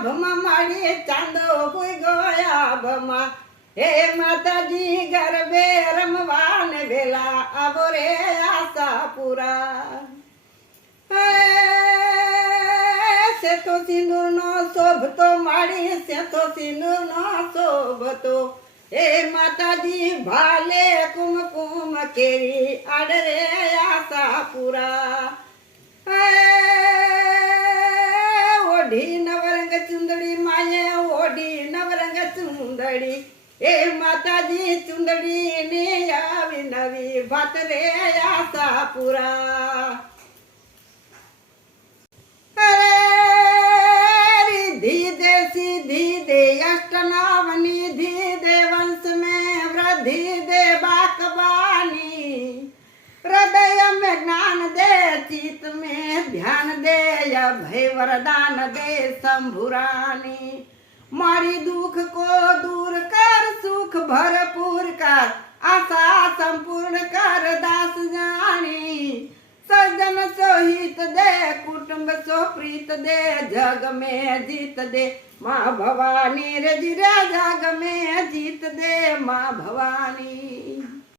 આભમાં માડી ચાંદો ભૂગ્યો આભમાં હે માતાજી ગરબે રમવા ને વેલા આવો રે આશાપુરા સેતો સિંદૂરનો શોભતો માડી સેતો સિંદૂરનો શોભતો હે માતાજી ભાલે કુમકુમ કેરી આડરે આશાપુરા ઓઢી નવરંગ ચુંદડી માએ ઓઢી નવરંગ ચુંદડી એ માતાજી ચુંદડી ને આવી નવી ભાત રે આશાપુરા रिद्धि दे सिद्धि दे अष्टनावनी धी दे वंश में वृद्धि दे बाकबानी हृदय में ज्ञान दे चित्त में ध्यान दे अभय वरदान दे शंभुरानी मारी दुख को दूर कर सुख भरपूर कर आशा संपूर्ण कर दास जानी सज्जन सो हित दे कुटुंब सो प्रीत दे जग में जीत दे माँ भवानी रे धीरे जग में जीत दे माँ भवानी।